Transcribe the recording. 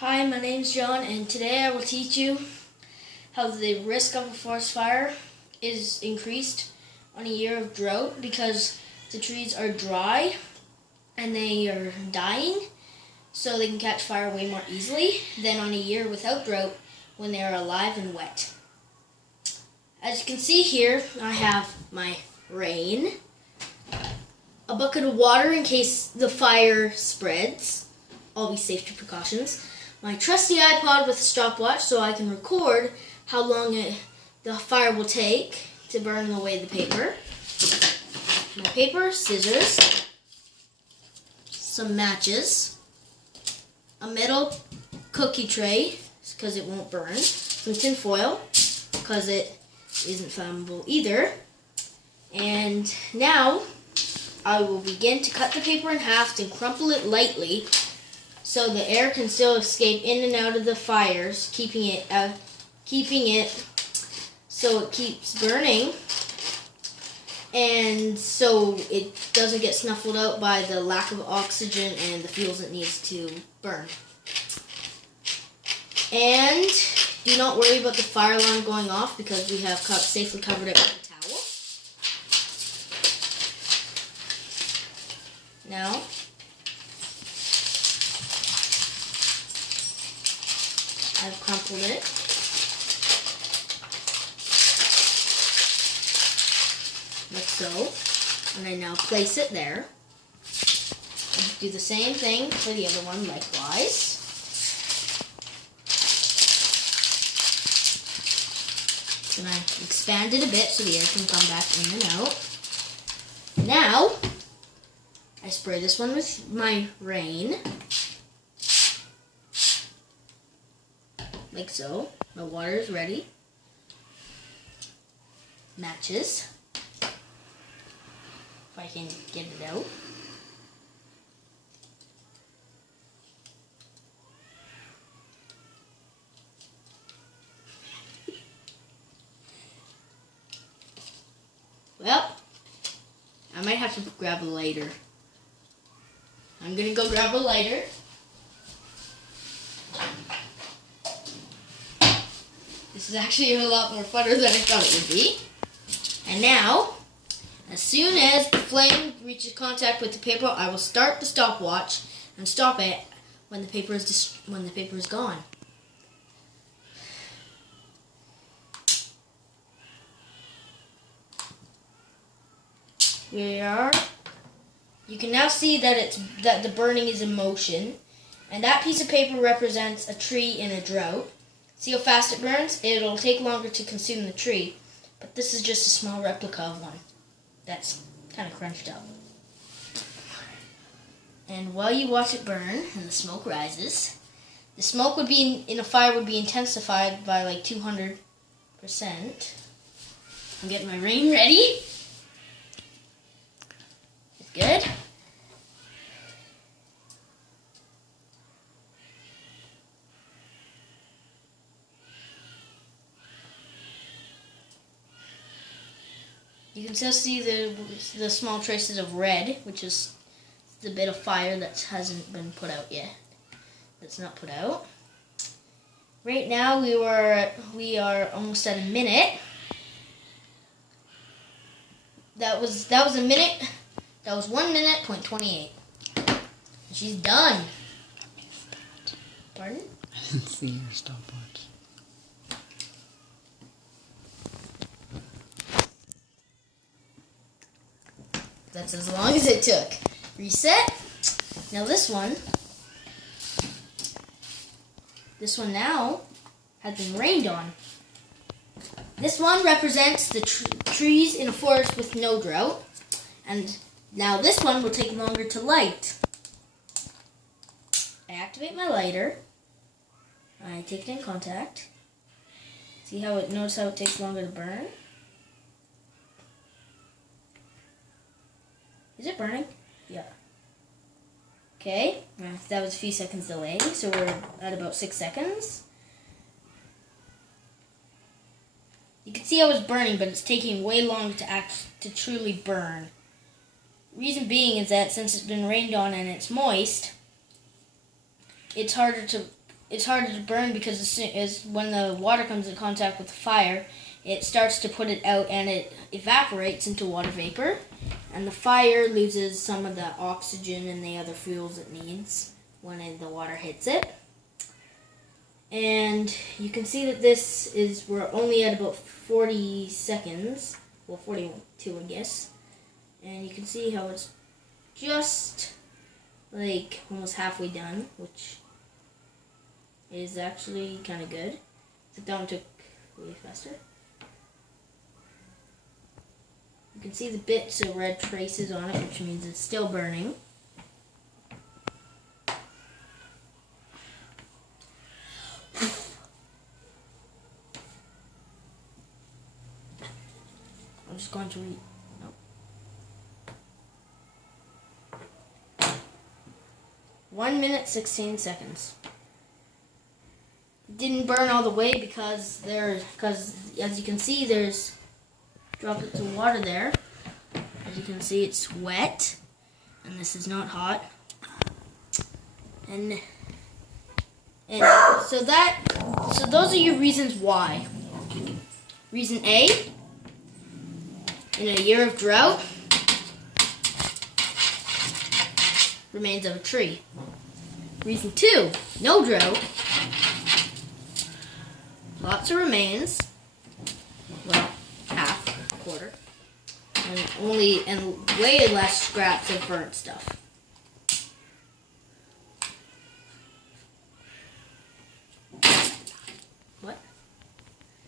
Hi, my name's John, and today I will teach you how the risk of a forest fire is increased on a year of drought because the trees are dry and they are dying, so they can catch fire way more easily than on a year without drought when they are alive and wet. As you can see here, I have my rain, a bucket of water in case the fire spreads, all these safety precautions, my trusty iPod with a stopwatch so I can record how long the fire will take to burn away the paper, my paper, scissors, some matches, a metal cookie tray because it won't burn, some tin foil because it isn't flammable either, and now I will begin to cut the paper in half and crumple it lightly so the air can still escape in and out of the fires, keeping it so it keeps burning, and so it doesn't get snuffled out by the lack of oxygen and the fuels it needs to burn. And do not worry about the fire alarm going off because we have safely covered it with a towel. Now, I've crumpled it. Like so. And I now place it there. And do the same thing for the other one likewise. And I expand it a bit so the air can come back in and out. Now, I spray this one with my rain. Like so. My water is ready. Matches. If I can get it out. Well, I might have to grab a lighter. I'm gonna go grab a lighter. This is actually a lot more funner than I thought it would be. And now, as soon as the flame reaches contact with the paper, I will start the stopwatch and stop it when the paper is gone. Here we are. You can now see that the burning is in motion, and that piece of paper represents a tree in a drought. See how fast it burns? It'll take longer to consume the tree, but this is just a small replica of one that's kind of crunched up. And while you watch it burn and the smoke rises, the smoke in a fire would be intensified by like 200%. I'm getting my rain ready. It's good. You can still see the small traces of red, which is the bit of fire that hasn't been put out yet. That's not put out. Right now we are almost at a minute. That was a minute. That was 1 minute, .28. She's done. Pardon? I didn't see your stopwatch. That's as long as it took. Reset. Now this one now has been rained on. This one represents the trees in a forest with no drought. And now this one will take longer to light. I activate my lighter. I take it in contact. Notice how it takes longer to burn? Is it burning? Yeah. Okay, that was a few seconds delay, so we're at about 6 seconds. You can see how it's burning, but it's taking way longer to truly burn. Reason being is that since it's been rained on and it's moist, it's harder to it's harder to burn because as when the water comes in contact with the fire, it starts to put it out and it evaporates into water vapor, and the fire loses some of the oxygen and the other fuels it needs when the water hits it. And you can see that we're only at about 40 seconds, well 42 I guess, and you can see how it's just like almost halfway done, which is actually kind of good. So that one took way faster. You can see the bits of red traces on it, which means it's still burning. I'm just going to read. Nope. 1 minute 16 seconds. Didn't burn all the way because as you can see there's droplets of water there. As you can see it's wet and this is not hot. And so those are your reasons why. Reason A, in a year of drought, remains of a tree. Reason 2, no drought, lots of remains, well, half, quarter, and way less scraps of burnt stuff.